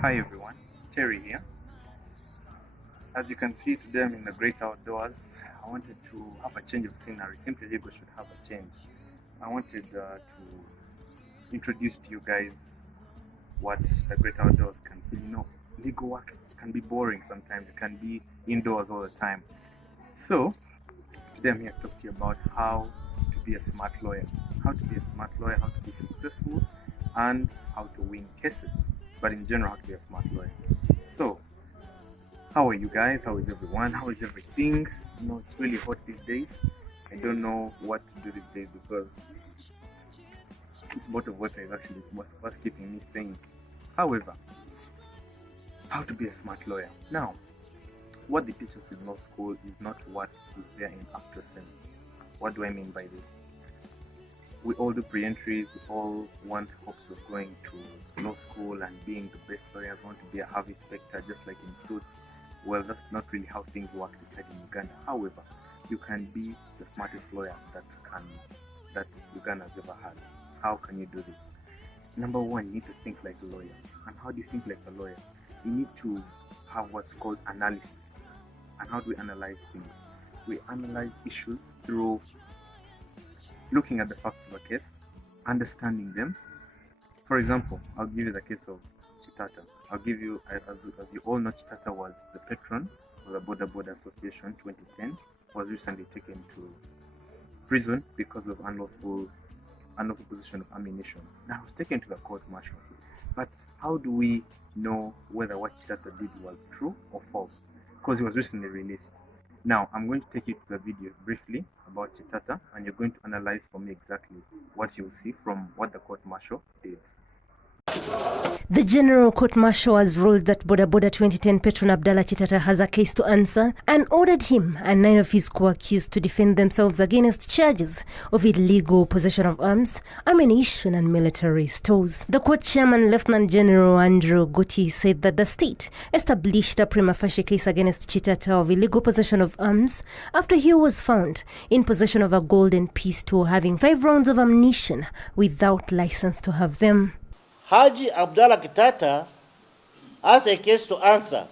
Hi everyone, Terry here. As you can see, today I'm in the great outdoors. I wanted to have a change of scenery. Simply Lego should have a change. I wanted to introduce to you guys what the great outdoors can feel. Legal work can be boring sometimes. It can be indoors all the time. So today I'm here to talk to you about how to be a smart lawyer. How to be a smart lawyer, how to be successful, and how to win cases. But in general, how to be a smart lawyer. So, how are you guys? How is everyone? How is everything? It's really hot these days. I don't know what to do these days because this bottle of water is actually what's keeping me sane. However, how to be a smart lawyer. Now, what they teach us in law school is not what is there in actual sense. What do I mean by this? We all do pre-entries, we all want hopes of going to law school and being the best lawyers, want to be a Harvey Specter just like in Suits. Well, that's not really how things work this side in Uganda. However, you can be the smartest lawyer that Uganda has ever had. How can you do this? Number one, you need to think like a lawyer. And how do you think like a lawyer? You need to have what's called analysis. And how do we analyze things? We analyze issues through looking at the facts of a case, understanding them. For example, I'll give you the case of Chitata. I'll give you, as you all know, Chitata was the patron of the Border Association 2010, was recently taken to prison because of unlawful possession of ammunition. Now, he was taken to the court martial. But how do we know whether what Chitata did was true or false? Because he was recently released. Now, I'm going to take you to the video briefly about Chitata, and you're going to analyze for me exactly what you'll see from what the court-martial did. The General Court-Martial has ruled that Boda 2010 patron Abdallah Chitata has a case to answer and ordered him and 9 of his co-accused to defend themselves against charges of illegal possession of arms, ammunition and military stores. The court chairman, Lieutenant General Andrew Guti, said that the state established a prima facie case against Chitata of illegal possession of arms after he was found in possession of a golden pistol having 5 rounds of ammunition without license to have them. Haji Abdallah Chitata has a case to answer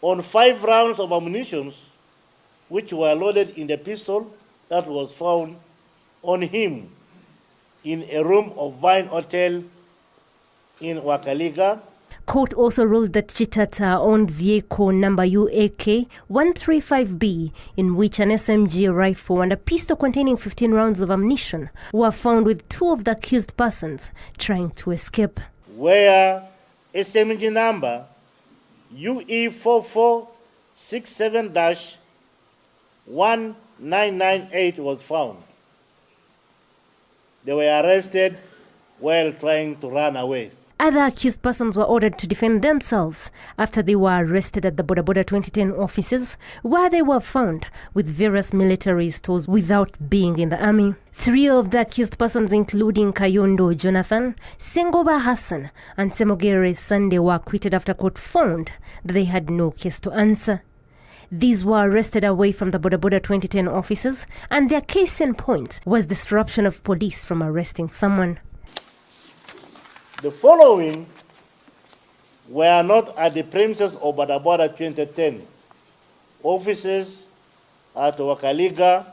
on 5 rounds of ammunition which were loaded in the pistol that was found on him in a room of Vine Hotel in Wakaliga. Court also ruled that Chitata owned vehicle number UAK 135B, in which an SMG rifle and a pistol containing 15 rounds of ammunition were found with 2 of the accused persons trying to escape. Where SMG number UE4467-1998 was found. They were arrested while trying to run away. Other accused persons were ordered to defend themselves after they were arrested at the Boda 2010 offices, where they were found with various military stores without being in the army. 3 of the accused persons, including Kayondo Jonathan, Sengoba Hassan, and Semogere Sunday, were acquitted after court found that they had no case to answer. These were arrested away from the Boda 2010 offices, and their case in point was disruption of police from arresting someone. The following were not at the premises of Boda 2010 offices at Wakaliga,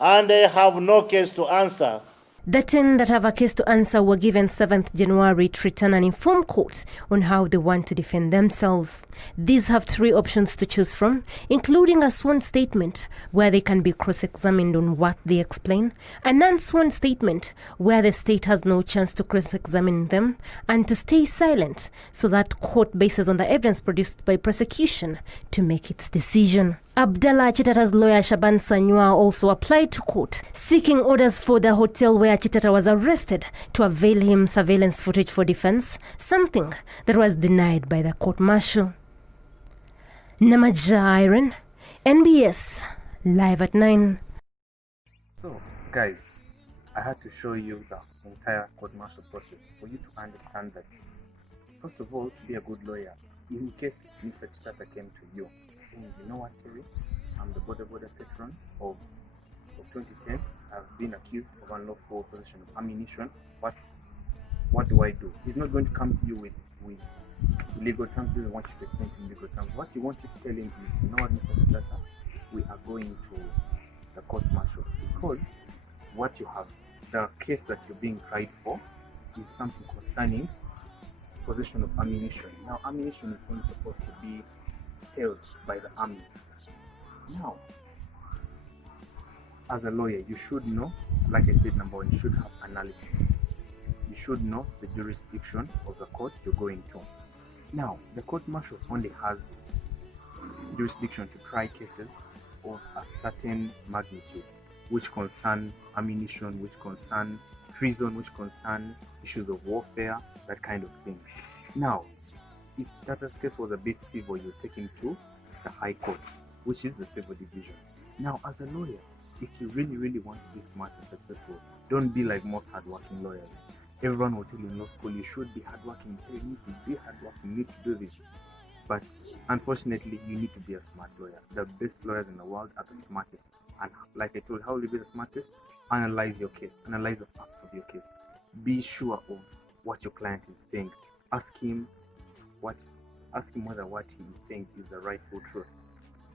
and they have no case to answer. The 10 that have a case to answer were given 7th January to return and inform court on how they want to defend themselves. These have 3 options to choose from, including a sworn statement where they can be cross-examined on what they explain, a non-sworn statement where the state has no chance to cross-examine them, and to stay silent so that court bases on the evidence produced by prosecution to make its decision. Abdallah Chitata's lawyer Shaban Sanywa also applied to court, seeking orders for the hotel where Chitata was arrested to avail him surveillance footage for defense, something that was denied by the court-martial. Namaja Iron, NBS, live at 9. So, guys, I had to show you the entire court-martial process for you to understand that, first of all, to be a good lawyer, in case Mr. Chitata came to you saying, you know what, Terry, I'm the Boda patron of 2010. I've been accused of unlawful possession of ammunition. what do I do? He's not going to come to you with legal terms. He doesn't want you to explain to him legal terms. What he wants you to tell him is, you know what, Mr. Chitata, we are going to the court martial because what you have, the case that you're being tried for is something concerning possession of ammunition. Now, ammunition is only supposed to be held by the army. Now, as a lawyer, you should know, like I said, number one, you should have analysis. You should know the jurisdiction of the court you're going to. Now, the court martial only has jurisdiction to try cases of a certain magnitude, which concern ammunition, which concern treason, which concern issues of warfare, that kind of thing. Now, if Chitata's case was a bit civil, you take him to the High Court, which is the civil division. Now, as a lawyer, if you really want to be smart and successful, don't be like most hardworking lawyers. Everyone will tell you in law school, you should be hardworking. You need to be hardworking, you need to do this. But unfortunately, you need to be a smart lawyer. The best lawyers in the world are the smartest. And like I told you, how will you be the smartest? Analyze your case. Analyze the facts of your case. Be sure of what your client is saying. Ask him whether what he is saying is the rightful truth.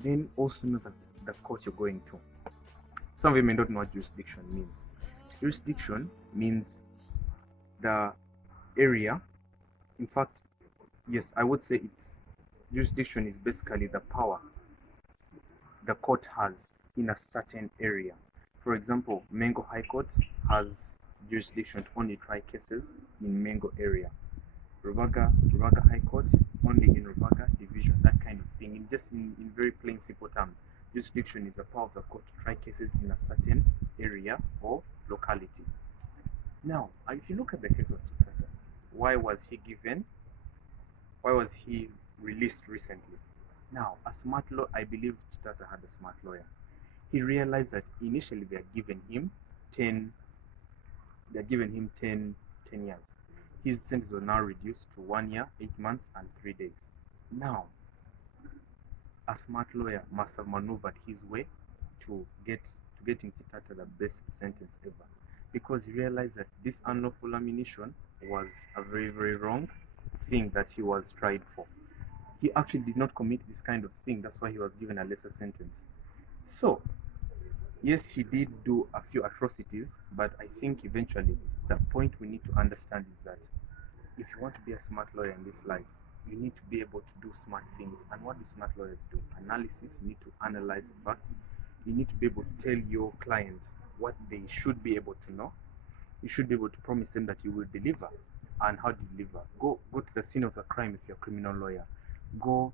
Then also know the court you're going to. Some of you may not know what jurisdiction means. Jurisdiction means the area. In fact, yes, I would say jurisdiction is basically the power the court has in a certain area. For example, Mengo High Court has jurisdiction to only try cases in Mengo area. Rubaga High Court only in Rubaga division, that kind of thing. In very plain, simple terms, jurisdiction is the power of the court to try cases in a certain area or locality. Now, if you look at the case of Chitata, why was he released recently? Now, a smart lawyer, I believe Chitata had a smart lawyer. He realized that initially they had given him 10 years. His sentence was now reduced to 1 year, 8 months, and 3 days. Now, a smart lawyer must have maneuvered his way to getting Chitata the best sentence ever, because he realized that this unlawful ammunition was a very wrong thing that he was tried for. He actually did not commit this kind of thing. That's why he was given a lesser sentence. So, yes, he did do a few atrocities, but I think eventually the point we need to understand is that if you want to be a smart lawyer in this life, you need to be able to do smart things. And what do smart lawyers do? Analysis. You need to analyze the facts. You need to be able to tell your clients what they should be able to know. You should be able to promise them that you will deliver. And how to deliver? Go to the scene of the crime if you're a criminal lawyer. Go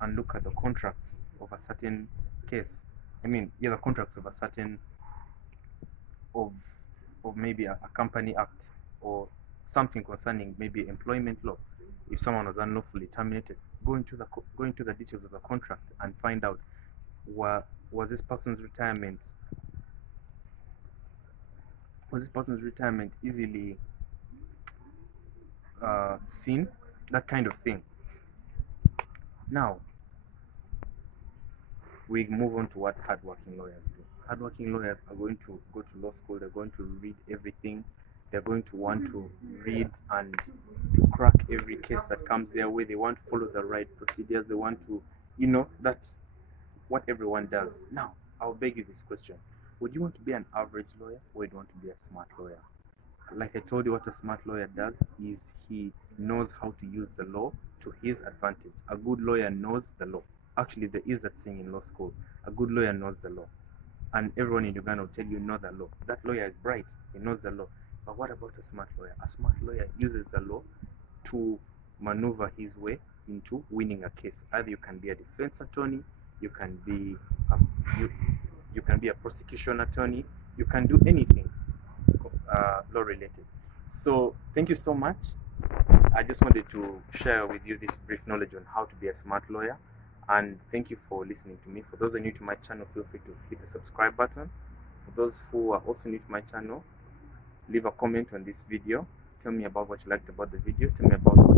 and look at the contracts of a certain case. The contracts of a certain of maybe a company act or something concerning maybe employment laws. If someone was unlawfully terminated, go into the details of the contract and find out was this person's retirement easily seen, that kind of thing. Now, we move on to what hardworking lawyers do. Hardworking lawyers are going to go to law school. They're going to read everything. They're going to want to read and to crack every case that comes their way. They want to follow the right procedures. They want to, that's what everyone does. Now, I'll beg you this question. Would you want to be an average lawyer, or would you want to be a smart lawyer? Like I told you, what a smart lawyer does is he knows how to use the law to his advantage. A good lawyer knows the law. Actually, there is that saying in law school: a good lawyer knows the law. And everyone in Uganda will tell you know the law. That lawyer is bright, he knows the law. But what about a smart lawyer? A smart lawyer uses the law to maneuver his way into winning a case. Either you can be a defense attorney, you can be a prosecution attorney, you can do anything law related. So thank you so much. I just wanted to share with you this brief knowledge on how to be a smart lawyer, and thank you for listening to me. For those who are new to my channel, feel free to hit the subscribe button. For those who are also new to my channel, leave a comment on this video. Tell me about what you liked about the video. Tell me about